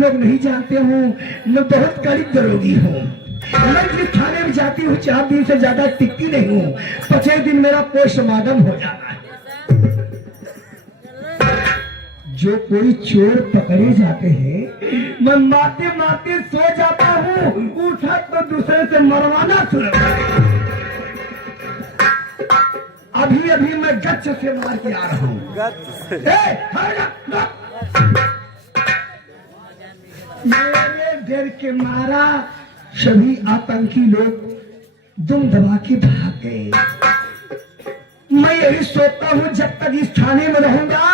लोग नहीं जानते हूँ, मैं बहुत गरीब दरोगी हूँ। मैं जिस थाने में जाती हूँ 4 दिन से ज्यादा टिकती नहीं हूँ। 5 दिन मेरा पोस्टमार्टम हो जाता है। जो कोई चोर पकड़े जाते हैं, मैं मारते मारते सो जाता हूँ, उठा तो दूसरे से मरवाना शुरू। अभी अभी मैं गच्छ से मार के आ रहा हूँ। मेरे डर के मारा सभी आतंकी लोग दुम दबा के भाग गए। मैं यही सोचता हूँ जब तक इस थाने में रहूंगा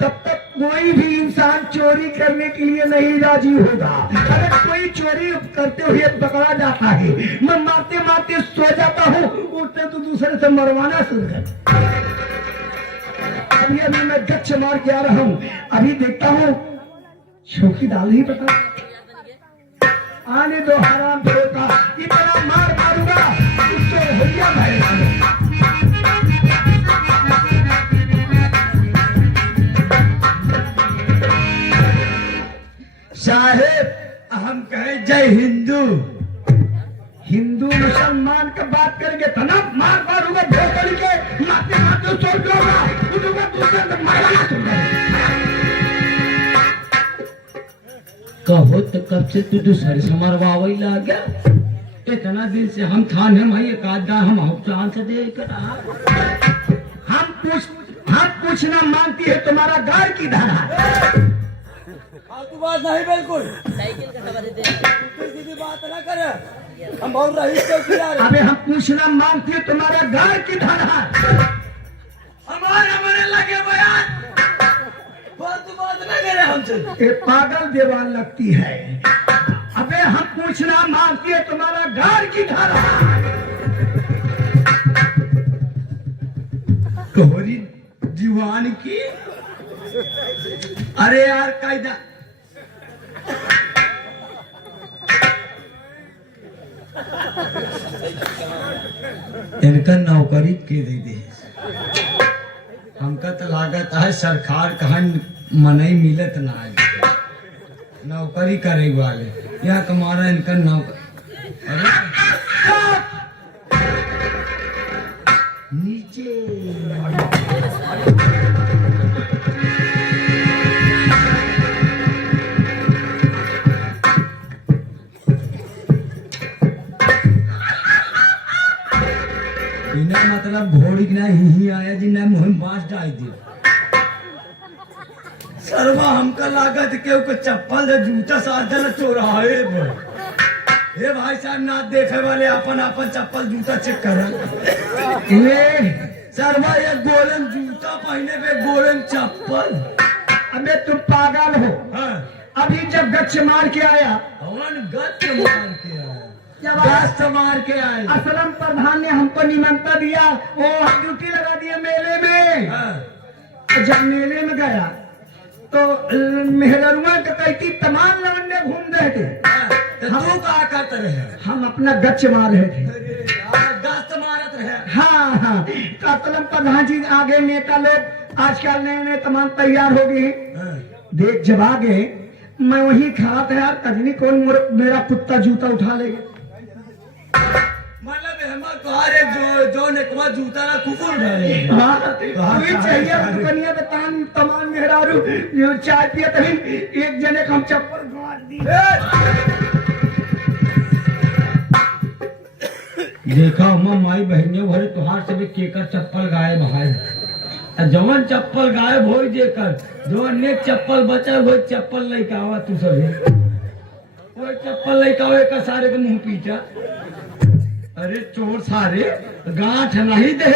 तब तक कोई भी इंसान चोरी करने के लिए नहीं राजी होगा। अगर कोई चोरी करते हुए पकड़ा जाता है, मैं मारते मारते सो जाता हूँ, उठते तो दूसरे से मरवाना शुरू कर। अभी अभी मैं गच्छ मार के आ रहा हूँ। अभी देखता हूँ चौकीदार ही पता आने दो हराम का इतना मार मारूंगा उससे भैया भाई। साहेब हम कहें जय हिंदू। हिंदू मुसलमान का बात करेंगे तो ना मार मारूंगा भोसड़ी के मारते मारते सो जाऊंगा, उठूंगा दूसरे से मारना सुनगा। कहो तो कब से तू दूसरे से मरवावई ला गया? इतना दिन से हम थाने में एक आधा हम हफ्तान से देकर हम पूछना मांगती है तुम्हारा गाय की धारा। फालतू बात नहीं, बिल्कुल साइकिल का खबर देते सीधी बात ना करे। हम बहुत रईस चौकीदार। अबे हम पूछना मांगती है तुम्हारा गाय की धारा। हमारे मरे लगे बयान, फालतू बात ना करे हमसे। ये पागल देवान लगती है। अबे हम पूछना मांगती है तुम्हारा गाय की धारा। तोहरी दीवान की। अरे यार कायदा इनका नौकरी के दे हमका तो लागत है सरकार कहा मनई मिलत ना है नौकरी करे वाले या तुम्हारा इनका नौकर। नीचे मतलब घोड़ी ना ही आया जी ना मुँह बांस डाल दी। सरवा हमका लागत के को चप्पल जूता साथ देना चोराए। हे भाई साहब ना देखे वाले अपन अपन चप्पल जूता चेक कर। ये सरवा ये गोलन जूता पहने पे गोलन चप्पल। अबे तुम पागल हो। हाँ। अभी जब गच्छ मार के आया, गच्छ मार के आया, गश्त मार के आए। असलम प्रधान ने हमको निमंत्रण दिया, वो ड्यूटी लगा दिया मेले में। हाँ। जब मेले में गया तो मेहरुआ कहती तमाम लवंडे घूम रहे थे। हम कहा करते रहे, हम अपना गच्छ मार रहे थे। गश्त मारत रहे। हाँ हाँ। तो असलम प्रधान जी आगे नेता लोग आजकल नए नए तमाम तैयार हो गए। देख जब आ गए मैं वही खड़ा था यार, कजनी कौन मेरा कुत्ता जूता उठा ले गया। मतलब जो नेकवा जूता ना कुकुर डाले। हाँ चाहिए दुकनिया तमाम मेहरारू चाय पिया तभी एक जने को हम चप्पल गवा दी। देखा हम माई बहनियों भरे तुहार से भी केकर चप्पल गायब है। जवन चप्पल गायब हो देकर जो नेक चप्पल बचा वो चप्पल लेके आवा तू सभी। वो चप्पल लेके आवे का सारे के मुंह पीटा। अरे चोर सारे गांठ नहीं दे,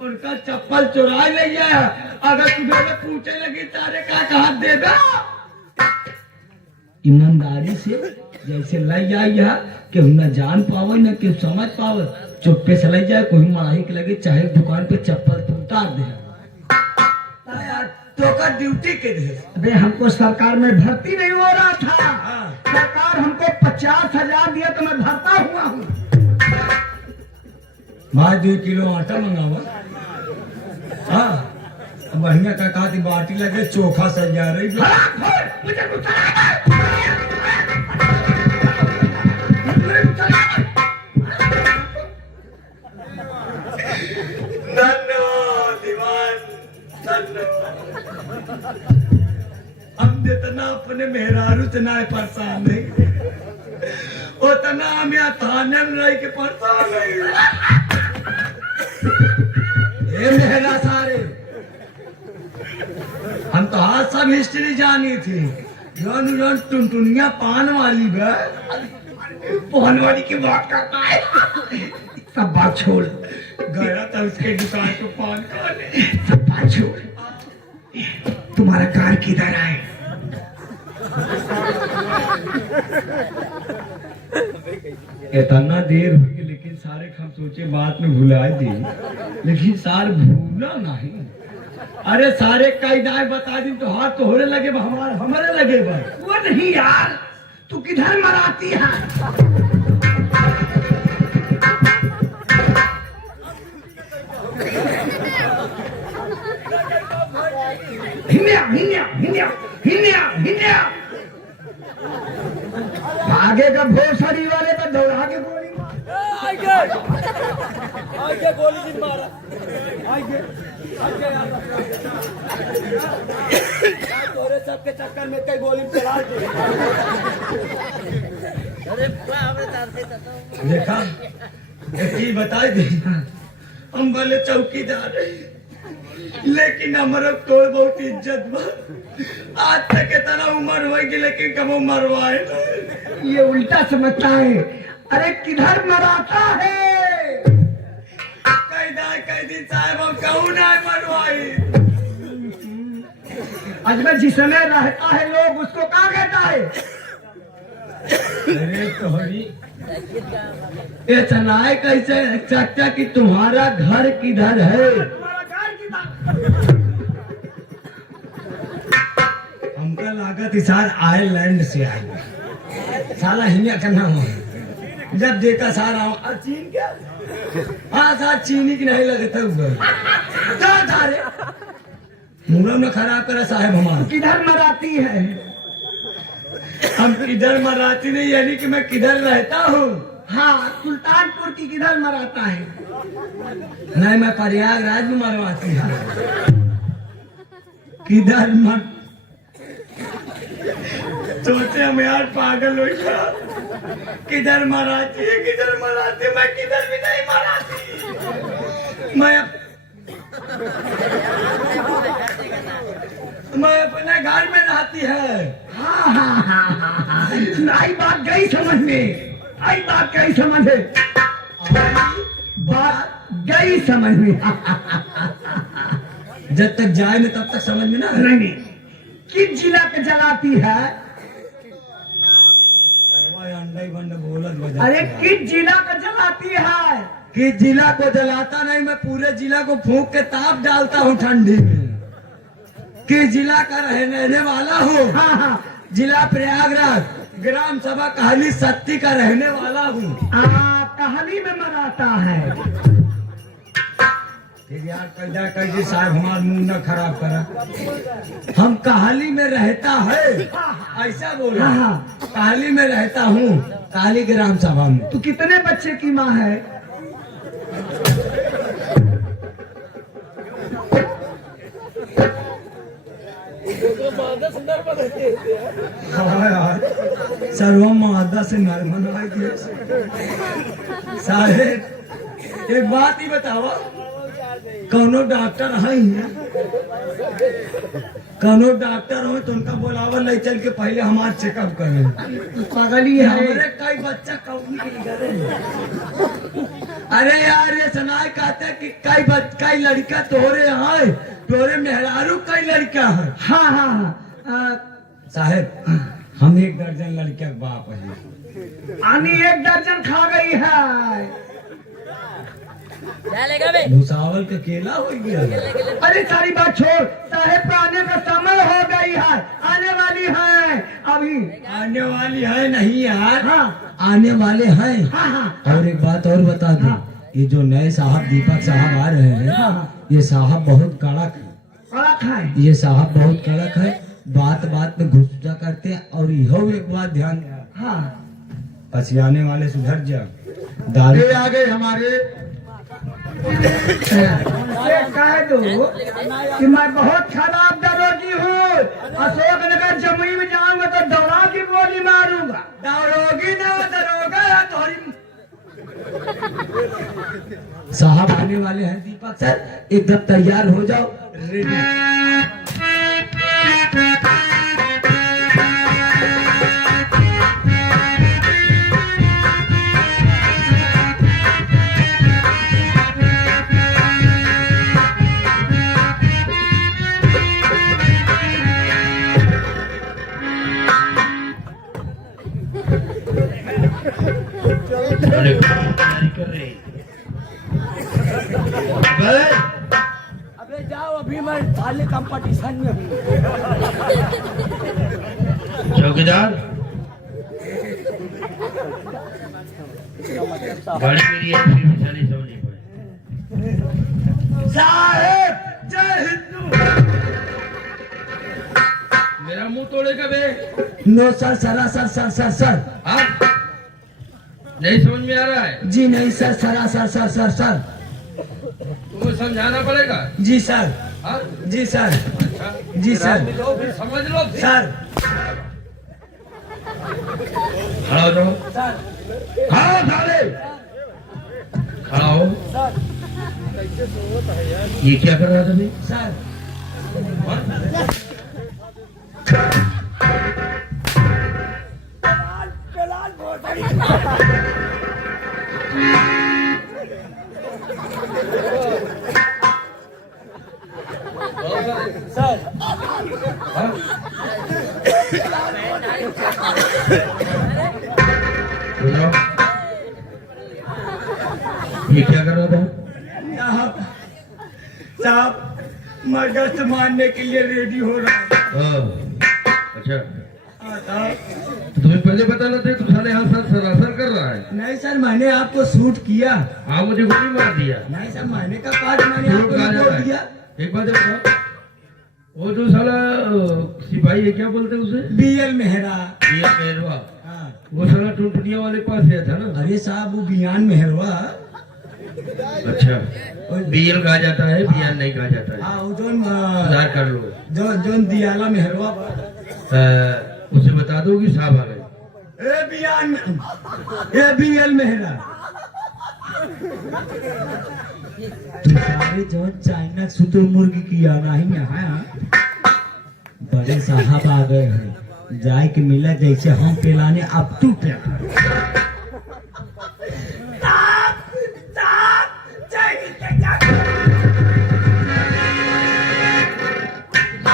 उनका चप्पल चुरा ले जाए। अगर तुम्हें पूछे लगी तारे का कहा देगा। ईमानदारी से जैसे ले जाए कि न जान पावे न कि समझ पावे, चुप्पे से ले जाए। कोई मराही के लगे चाहे दुकान पे चप्पल तो उतार दे। तो का ड्यूटी के दे। अबे हमको सरकार में भर्ती नहीं हो रहा था। सरकार हमको 50,000 दिया तो मैं भरता हुआ हूँ। भाई 2 किलो आटा मंगावा। हाँ बढ़िया का बाटी लगे चोखा सजा रही। मुझे अपने मेहरारू से ना परेशान नहीं, उतना हम यहाँ थाने में रह के परेशान नहीं। ये मेहरा सारे हम तो आज सब हिस्ट्री जानी थी। जौन जौन टुनटुनिया पान वाली बे, पान वाली की बात करता है। सब बात छोड़, गया था उसके दुकान को पान खाने। सब बात छोड़, तुम्हारा कार किधर है? इतना देर हो गई, लेकिन सारे हम सोचे बात में भुला दी, लेकिन सार भूला नहीं। अरे सारे कायदाएं बता दी तो हाथ तो होने लगे बा, हमारे लगे बा। वो नहीं यार, तू किधर मराती है? हिन्या हिन्या हिन्या हिन्या हिन्या भागेगा भोसड़ी वाले पर दौड़ा के गोली आगे गोली जी मारा। आगे तोरे सबके चक्कर में कई गोली चला दी। देखा एक चीज बता दी, हम भले चौकीदार है, लेकिन हमारा तोड़ बहुत इज्जत बा। आज तक इतना उम्र होगी, लेकिन कब मरवाए नहीं। ये उल्टा समझता है। अरे किधर मराता है? कैदी साहब हम कहूँ ना मरवाई। अजमेर जिसमें रहता है लोग उसको कहाँ कहता है? अरे तोहरी ये चनाए कैसे चाचा कि तुम्हारा घर किधर है? तुम्हारा घर किधर? हमका लागत इसार आयरलैंड से आई, साला हिंगा करना हो। जब देखा सारा चीन क्या, हाँ सार चीनी की नहीं लगता रे मुंह में खराब करा साहब हमारा। किधर मराती है? हम किधर मराती नहीं, यानी कि मैं किधर रहता हूँ। हाँ, सुल्तानपुर की किधर मराता है? नहीं, मैं प्रयागराज में मरवाती हूँ। किधर मर सोचे हम यार पागल हो गया। किधर मराती है, किधर मराती है? मैं किधर भी नहीं मराती। मैं अपने घर में रहती है। हाँ हाँ हाँ हाँ हाँ, आई बात गई समझ में, आई बात गई समझ में, बात गई समझ में। जब तक जाए में तब तक समझ में ना। नहीं, किस जिला के जलाती है? अंडा ही बंडा बोलत बजा। अरे किस जिला का जलाती है? किस जिला को जलाता नहीं, मैं पूरे जिला को फूंक के ताप डालता हूँ ठंडी में। किस जिला का रहने वाला हूँ? हाँ हाँ, जिला प्रयागराज, ग्राम सभा कहली सत्ती का रहने वाला हूँ। कहानी में मराता है। फिर यार पैदा कैसे साहब हमारा मुंह न खराब करा। हम कहाली में रहता है, ऐसा बोला। हाँ। कहाली में रहता हूँ, कहाली ग्राम सभा में। तू कितने बच्चे की माँ है? हाँ यार, सर्वम मादा से नरमन सारे। एक बात ही बतावा, कौनो डॉक्टर है? कौनो डॉक्टर हो तो उनका बोलावा ले चल के पहले हमारा चेकअप करें। पागली है। हमारे कई बच्चा कौनी के करे। अरे यार ये सुनाए कहते हैं कि कई लड़का तोरे हैं, तोरे मेहरारू कई लड़का है। हाँ हाँ हाँ, साहेब हम 1 दर्जन लड़का के बाप है। आनी 1 दर्जन खा गई है। भूसावल का केला हो गया। अरे सारी बात छोड़, साहेब का आने का समय हो गई है, आने वाली है अभी। आने वाली है नहीं यार। हाँ आने वाले हैं। हाँ हाँ, और एक बात और बता दो, ये जो नए साहब दीपक साहब आ रहे हैं, हाँ। ये साहब बहुत कड़क है। कड़क है। ये साहब बहुत कड़क है, बात बात में घुसा करते हैं। और यहो एक बात ध्यान देना, हाँ, पसियाने वाले सुधर जा। दारू आ गए हमारे। उससे कह दो कि मैं बहुत खराब दरोगी हूँ, अशोक नगर जमुई में जाऊंगा तो दौड़ा की गोली मारूंगा। दरोगी ना दरोगा थोड़ी। साहब आने वाले हैं दीपक सर, एकदम तैयार हो जाओ, रेडी। अबे जाओ, अभी मैं थाली कंपटीशन में हूँ। चौकीदार गाड़ी मेरी है, फिर भी सारी समझ नहीं पाए। साहेब जय हिंदू। मेरा मुंह तोड़ेगा बे? नो सर, सरासर सर सर सर। हाँ? नहीं समझ में आ रहा है? जी नहीं सर, सरासर सर सर सर। तुम्हें समझाना पड़ेगा। जी सर। हाँ? जी सर। अच्छा। जी सर। लो फिर समझ लो फिर। सर। खड़ा हो जाओ। सर हाँ साले खड़ा हो। सर ये क्या कर रहा था बे? सर पेलाल बहुत बड़ी। सर हाँ? बोलो। ये क्या कर रहा था? साहब मैं गश्त मारने के लिए रेडी हो रहा हूँ। अच्छा, साहब तो तुम्हें पहले पता ना थे? तुम साले यहाँ सर सरासर कर रहा है। नहीं सर, मैंने आपको शूट किया। हाँ मुझे गोली मार दिया। नहीं सर, मैंने का पार्ट मैंने शूट आपको कहा रिपोर्ट जाता दिया। है। एक बात बताओ, वो जो साला सिपाही है, क्या बोलते हैं उसे? बीएल मेहरा। ये मेहरवा, हाँ। वो साला टुनटुनिया वाले पास गया था ना। अरे साहब वो बियान मेहरवा। अच्छा, बीएल कहा जाता है, बियान नहीं कहा जाता है। हाँ वो सुधार कर लो। जो दियाला मेहरवा। उसे बता दो कि साहब आ गए। ए बियान, ए बीएल मेहरा। तू सारे जो चाइना सुतुर मुर्गी किया नहीं यहाँ, बड़े साहब आ गए हैं। जाए के मिला जैसे हम पेलाने, अब तू पेला।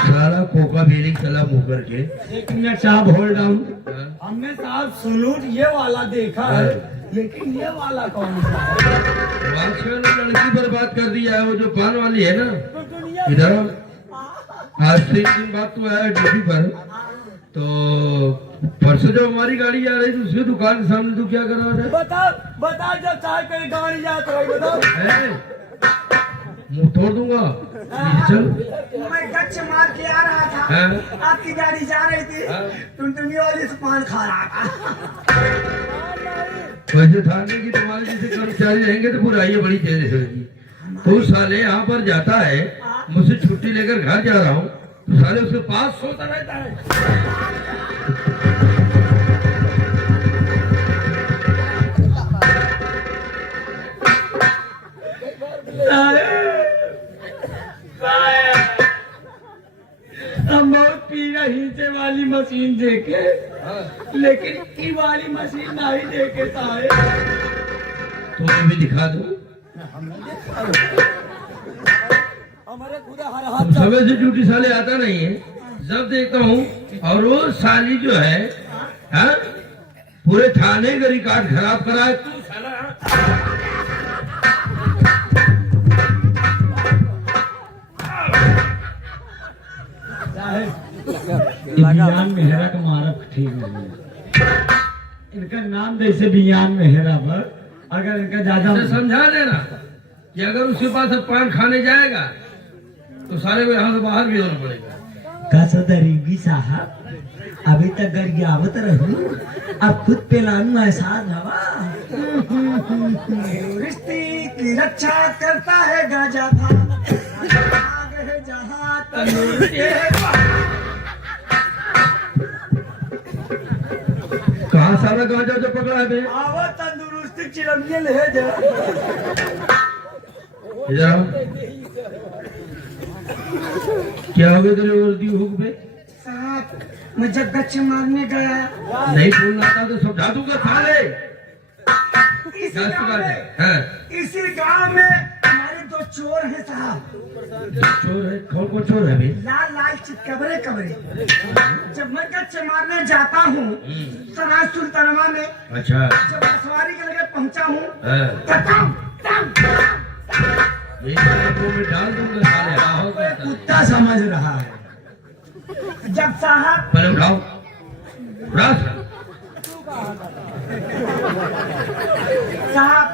साला कोका बेलिंग चला मुंह करके। एक मिनट साहब, होल्ड डाउन। हाँ? हमने साहब सलूट ये वाला देखा है, लेकिन ये वाला कौन सा है? बादशाह ने लड़की बर्बाद कर दिया है, वो जो पान वाली है ना। तो दुनिया इधर आओ। आज 3 दिन बाद तो आया ड्यूटी पर, तो परसों जब हमारी गाड़ी जा रही थी, उसकी दुकान के सामने तू क्या कर रहा था? बता जब चाहे कहीं गाड़ी जाते हो बताओ। है? मुंह तोड़ दूंगा। चल। मैं गच्छ मार के आ रहा था, हाँ? आपकी गाड़ी जा रही थी, हाँ? टुनटुनी वाली से पान खा रहा था। वैसे थाने की तुम्हारे जैसे कर्मचारी रहेंगे तो बुराई बड़ी तेज होगी। तो साले यहाँ पर जाता है, मुझसे छुट्टी लेकर घर जा रहा हूँ, तो साले उसके पास सोता रहता है। हम बहुत पीरा हिंसे वाली मशीन देखे, लेकिन ई वाली मशीन नहीं देखे साहब। तुम्हें भी दिखा दूं। हमारे खुदा हर हाथ समय से ड्यूटी साले आता नहीं है, जब देखता हूँ। और वो साली जो है, हाँ? पूरे थाने का रिकॉर्ड खराब करा है। तू साला बियान मेहरा का मारक ठीक नहीं है। इनका नाम जैसे बियान मेहरा पर, अगर इनका ज्यादा उसे समझा देना कि अगर उसके पास अब पान खाने जाएगा तो सारे को यहाँ से बाहर भी होना पड़ेगा। कसदरीगी साहब, अभी तक गरियावत रहूं, अब खुद पेलानू एहसास हवा। रिश्ते की रक्षा करता है गाजा भाग। तंदुरुस्ती है। कहाँ सारा गांजा जो पकड़ा है बे? आवा तंदुरुस्ती चिलमिया ले जा। इधर आओ। क्या हो गया तेरे वर्दी हुक पे? साहब मैं जब गच्चे मारने गया नहीं बोलना था तो समझा दूंगा साले। इसी गांव में हाँ। इसी गांव में हमारे दो चोर हैं साहब। चोर है? कौन कौन चोर है बे? लाल लाल चितकबरे कबरे। जब मैं गच्चे मारने जाता हूँ सराय सुल्तानवा में, अच्छा। जब बसवारी के लगे पहुँचा हूँ हाँ। टम, टम, टम, एक बार में डाल दूंगा साले। हाँ, होगा। कुत्ता समझ रहा है। जब साहब पहले उठाओ। साहब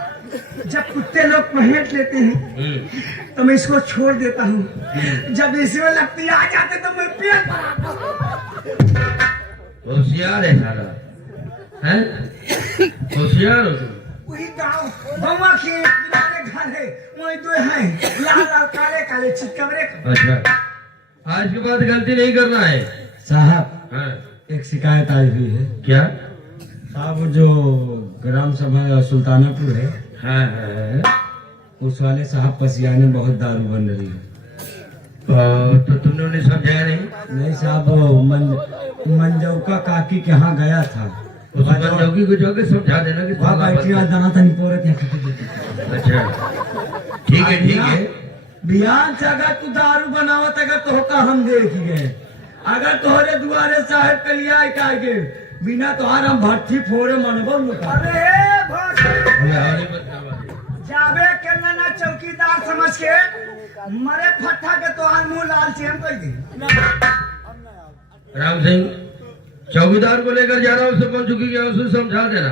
जब कुत्ते लोग पहेट लेते हैं तो मैं इसको छोड़ देता हूँ। जब इसमें लगती आ जाते तो मैं पेट होशियार है साला। हैं? होशियार हो तुम। वही गाँव बउआ के किनारे घर है, वही दो हैं लाल लाल काले काले चितकबरे। अच्छा, आज के बाद गलती नहीं करना है साहब। हाँ। एक शिकायत आई हुई है क्या? साहब। वो जो ग्राम सभा सुल्तानापुर है, हाँ। उस वाले साहब पसियाने बहुत दारू बन रही है। तो तुमने उन्हें समझाया नहीं? नहीं साहब, वो मंजौका काकी के यहाँ गया था। उस बंदौकी को जाके समझा देना कि वहाँ बैठी आज दाना था निपोरे थे। अच्छा, ठीक है ठीक है। बिहान से अगर तू दारू बनावत अगर तो होता हम देख गए। अगर तोहरे दुआरे साहब कलिया के बिना तोहार हम भट्टी फोड़े मनबो न कर। अरे भोज हमारी मत करवा दे। जाबे के ना चौकीदार समझ के मरे फट्टा के तो आज मुंह लाल चेम कर दी। राम सिंह, चौकीदार को लेकर जा रहा हूँ, उसे बन चुकी है, उसे समझा देना।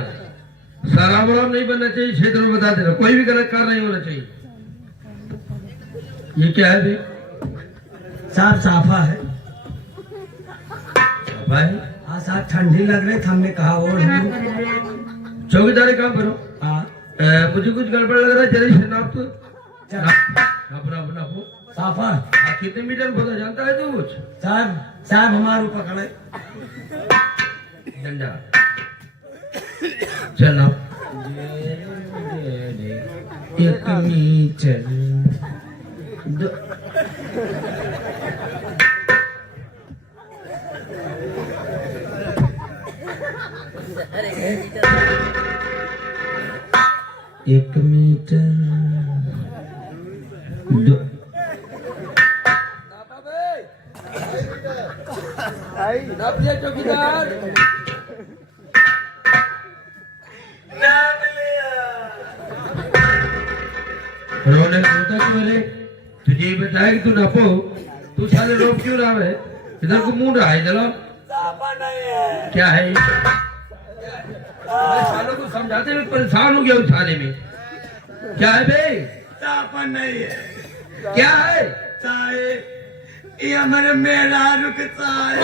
शराब वराब नहीं बनना चाहिए, क्षेत्र में बता देना, कोई भी गलत कार्य नहीं होना चाहिए। ये क्या है बे? साहब साफा है। साफा है? हाँ साहब, ठंडी लग रही थी, हमने कहा और चौकीदारी काम करो। हाँ मुझे कुछ गड़बड़ लग रहा है, जरा इसे नाप तो। अपना हो। साफा। कितने मीटर पता जानता है तू कुछ? साहब हमारे पकड़े डंडा। चल नाप। 1 मीटर 2 1 मीटर 2 नाप लिया चौकीदार। रोने होता क्यों रे? तुझे ये बताया कि तू नापो, तू साले रोप क्यों रहा है? इधर को मुंह रहा है, चलो। साफा नहीं है। क्या है? मैं सालों को समझाते हुए परेशान हो गया उस थाने में। क्या है बे? साफा नहीं है। क्या है? साहेब ये हमारे मेरा रुकता है।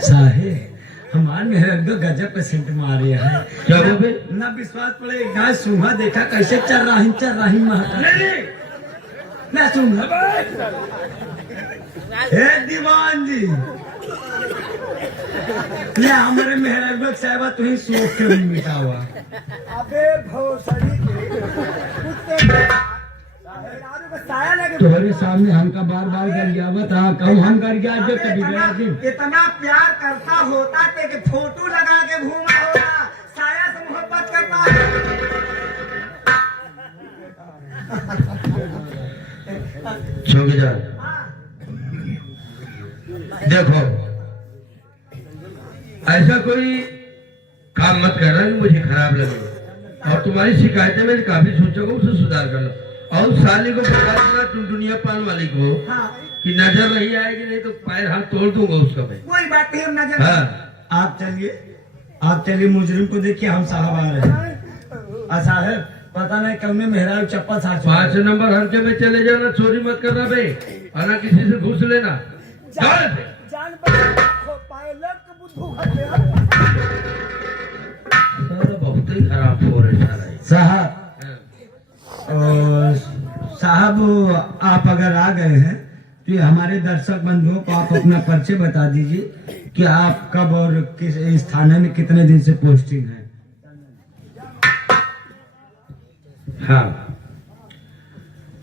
साहेब हमारे में दो गजब पे सेंट मारे हैं। क्या हो बे? ना विश्वास पड़े, गाय सुहा देखा कैसे चल रही महका। ना सुहा। हे दीवान जी, ले हमारे मेहराज साहबा तुही सोच के भी मिटा हुआ। अबे भोसड़ी के कुत्ते साया लगे। तुम्हारे सामने हमका बार बार गरियावत हाँ कहूँ हम गरिया जो कभी गया जी। इतना प्यार करता होता ते कि फोटो लगा के घूमा होगा, साया से मोहब्बत करता है। चौकीदार देखो, ऐसा कोई काम मत करना कि मुझे खराब लगे। और तुम्हारी शिकायतें मैंने काफी सोचा को उसे सुधार कर लो। और साली को बता देना टुनटुनिया पान वाली को हाँ कि नजर नहीं आएगी, नहीं तो पैर हाथ तोड़ दूंगा उसका मैं। कोई बात नहीं, हम नजर आप चलिए मुजरिम को देखिए, हम साहब आ रहे हैं। साहब पता नहीं कल में मेहरा चप्पल साथ 5 नंबर हल्के में चले जाना, चोरी मत करना बे, और किसी से घूस लेना। चल। जान पायलट के बुद्धू खाते साला बहुत ही खराब हो रहा है साहब। साहब आप अगर आ गए हैं तो ये हमारे दर्शक बंधुओं को आप अपना परिचय बता दीजिए कि आप कब और किस इस थाने में कितने दिन से पोस्टिंग है। हाँ,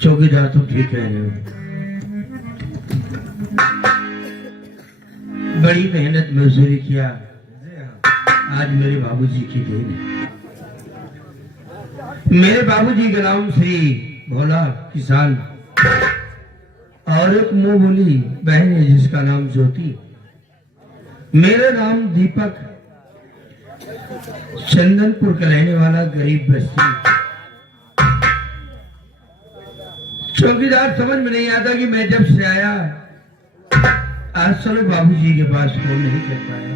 चौकीदार तुम ठीक कह रहे हो। बड़ी मेहनत मजदूरी किया, आज मेरे बाबूजी की देन है। मेरे बाबूजी का नाम श्री भोला किसान, और एक मुंह बोली बहन है जिसका नाम ज्योति। मेरा नाम दीपक, चंदनपुर का रहने वाला गरीब बस्ती। चौकीदार समझ में नहीं आता कि मैं जब से आया आज चलो बाबूजी के पास फोन नहीं कर पाया।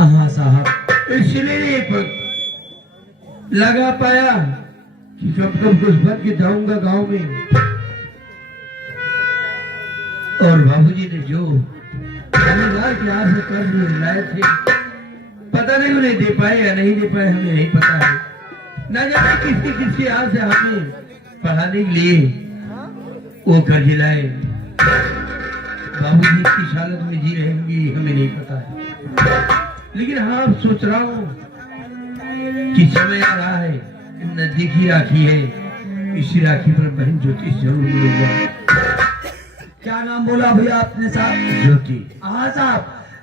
हाँ साहब, इसलिए नहीं लगा पाया कि कब कब कुछ भर के जाऊंगा गांव में। और बाबूजी ने जो जमींदार के यहाँ से कर्ज लाए थे, पता नहीं उन्हें दे पाए या नहीं दे पाए, हमें नहीं पता है। न जाने किसके यहाँ से हमें पढ़ाने के लिए वो कर्ज लाए। बाबूजी किस हालत में जी रहे होंगे हमें नहीं पता है, लेकिन हाँ अब सोच रहा हूँ कि समय आ रहा है, नजदीकी राखी है, इसी राखी पर बहन ज्योति जरूर मिलेगा। क्या नाम बोला भैया आपने साहब? ज्योति। हाँ साहब,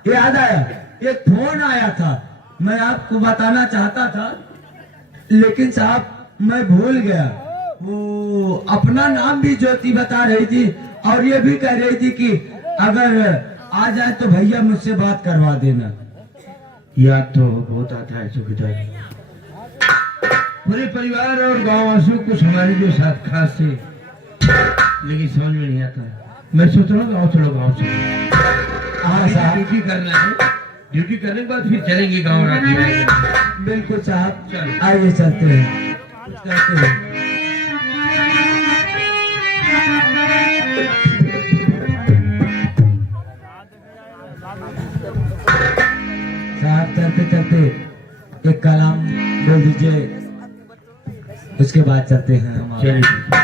याद आया, एक फोन आया था, मैं आपको बताना चाहता था लेकिन साहब मैं भूल गया। वो अपना नाम भी ज्योति बता रही थी और ये भी कह रही थी कि अगर आ जाए तो भैया मुझसे बात करवा देना। याद तो बहुत आता है चौकीदार, पूरे परिवार और गांव वासियों कुछ हमारे जो साथ खास थे, लेकिन समझ में नहीं आता। मैं सोच रहा हूँ गाँव चलो, गाँव चलो। हाँ साहब, ड्यूटी करना है, ड्यूटी करने के बाद फिर चलेंगे गाँव राखी में। बिल्कुल साहब, चलो। आइए चलते हैं, चलते हैं। साहब चलते चलते एक कलाम बोल दीजिए, उसके बाद चलते हैं हम। चलिए।